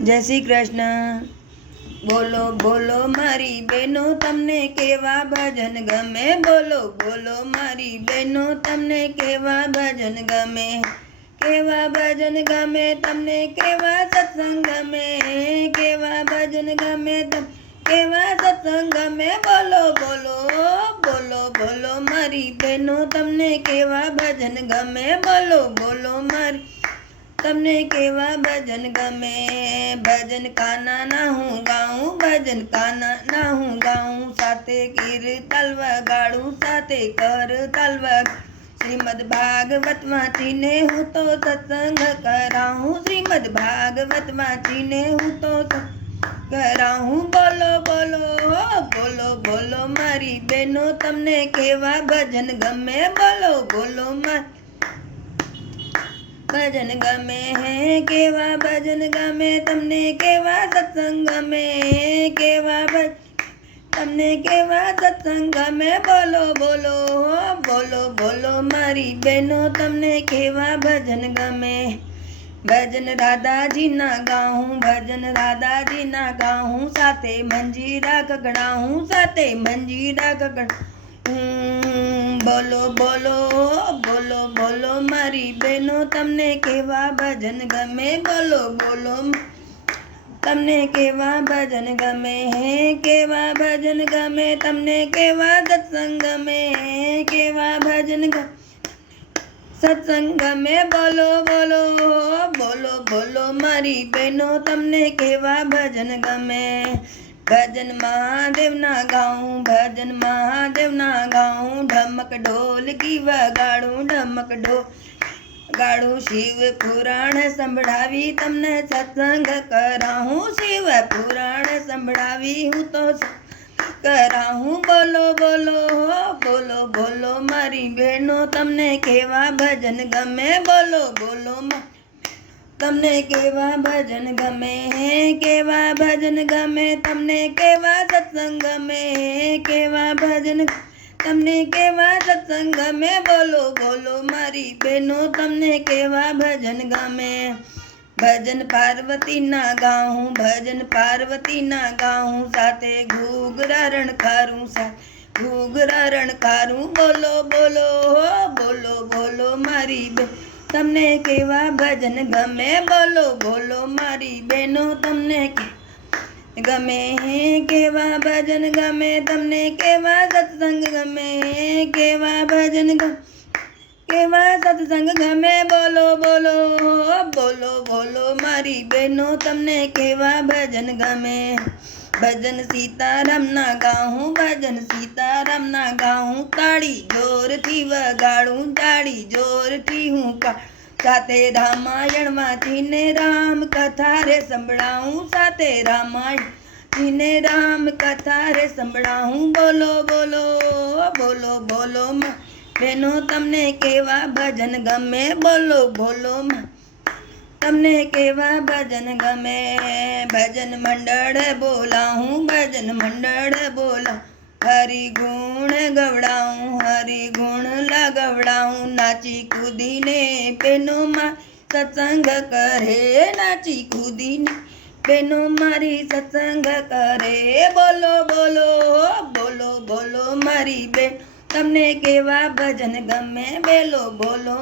જય શ્રી કૃષ્ણ. બોલો બોલો મારી બહેનો તમને કેવા ભજન ગમે. બોલો બોલો મારી બહેનો તમને કેવા ભજન ગમે. કેવા ભજન ગમે તમને, કેવા સત્સંગ ગમે. કેવા ભજન ગમે કેવા સત્સંગ ગમે. બોલો બોલો બોલો બોલો મારી બહેનો તમને કેવા ભજન ગમે. બોલો બોલો મારી તમને કેવા ભજન ગમે. ભજન કાના ના હું ગાઉં, ભજન કાના ના હું ગાઉં. સાથે કીર્તન વગાડું, સાથે કરતાલ વગાડું. શ્રીમદ ભાગવત વાંચીને હું તો સત્સંગ કરાવું. શ્રીમદ ભાગવત વાંચીને હું તો કરાવું. બોલો બોલો બોલો બોલો મારી બહેનો તમને કેવા ભજન ગમે. બોલો બોલો મારી ભજન ગમે. કેવા ભજન ગમે તમને, કેવા સત્સંગ ગમે. કેવા ભજન તમને કેવા સત્સંગ ગમે. બોલો બોલો બોલો બોલો મારી બહેનો તમને કેવા ભજન ગમે. ભજન રાધાજીના ગાઉં, ભજન રાધાજીના ગાઉં. સાથે મંજીરા ગગડાઉં, સાથે મંજીરા ગગડાઉં. બોલો બોલો બોલો બોલો મારી બહેનો તમને કેવા ભજન ગમે. બોલો બોલો તમને કેવા ભજન ગમે. કેવા ભજન ગમે તમને, કેવા સત્સંગ ગમે. કેવા ભજન સત્સંગ ગમે. બોલો બોલો બોલો બોલો મારી બહેનો તમને કેવા ભજન ગમે. ભજન મહાદેવના ગાઉં, ભજન મહાદેવના ગાઉં. ઢમક ઢોલકી વગાડું, ઢમક ઢોલ ગાડું. શિવ પુરાણ સંભળાવી તમને સત્સંગ કરાવું. શિવ પુરાણ સંભળાવી હું તો કરાવું. બોલો બોલો બોલો બોલો મારી બહેનો તમને કેવા ભજન ગમે. બોલો બોલો તમને કેવા ભજન ગમે. કેવા ભજન ગમે તમને, કેવા સત્સંગ ગમે. કેવા ભજન તમને કેવા સત્સંગ ગમે. બોલો બોલો મારી બહેનો તમને કેવા ભજન ગમે. ભજન પાર્વતીના ગાઉં, ભજન પાર્વતીના ગાઉં. સાથે ઘૂઘરા રણકારું, ઘૂઘરા રણકારું. બોલો બોલો બોલો બોલો મારી તમને કેવા ભજન ગમે. બોલો બોલો મારી બહેનો તમને ગમે. કેવા ભજન ગમે તમને, કેવા સત્સંગ ગમે. કેવા ભજન કેવા સત્સંગ ગમે. બોલો બોલો બોલો બોલો મારી બહેનો તમને કેવા ભજન ગમે. ભજન સીતારામના ગાઉં, ભજન સીતારામના ગાઉં. તાળી જોરથી વગાડું, તાળી જોરથી હું સાથે રામાયણ વાંચીને રામ કથા રે સંભળાવું. સાથે રામાયણ રામ કથા રે સંભળાવું. બોલો બોલો બોલો બોલો બહેનો તમને કેવા ભજન ગમે. બોલો બોલો તમને કેવા ભજન ગમે. ભજન મંડળ બોલાવું, ભજન મંડળ બોલાવું. હરિ ગુણ ગવડાવું, હરિ ગુણ લગવડાવું. નાચી કૂદીને બહેનોમાં સત્સંગ કરે. નાચી કૂદીને બહેનો મારી સત્સંગ કરે. બોલો બોલો બોલો બોલો મારી બેન તમને કેવા ભજન ગમે. બેલો બોલો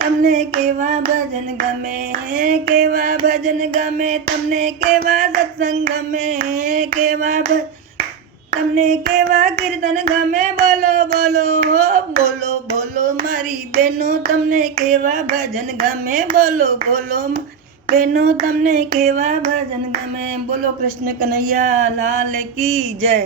તમને કેવા ભજન ગમે. કેવા ભજન ગમે તમને, કેવા સત્સંગ ગમે. કેવા તમને કેવા કીર્તન ગમે. બોલો બોલો બોલો બોલો મારી બહેનો તમને કેવા ભજન ગમે. બોલો બોલો બહેનો તમને કેવા ભજન ગમે. બોલો કૃષ્ણ કનૈયા લાલ કી જય.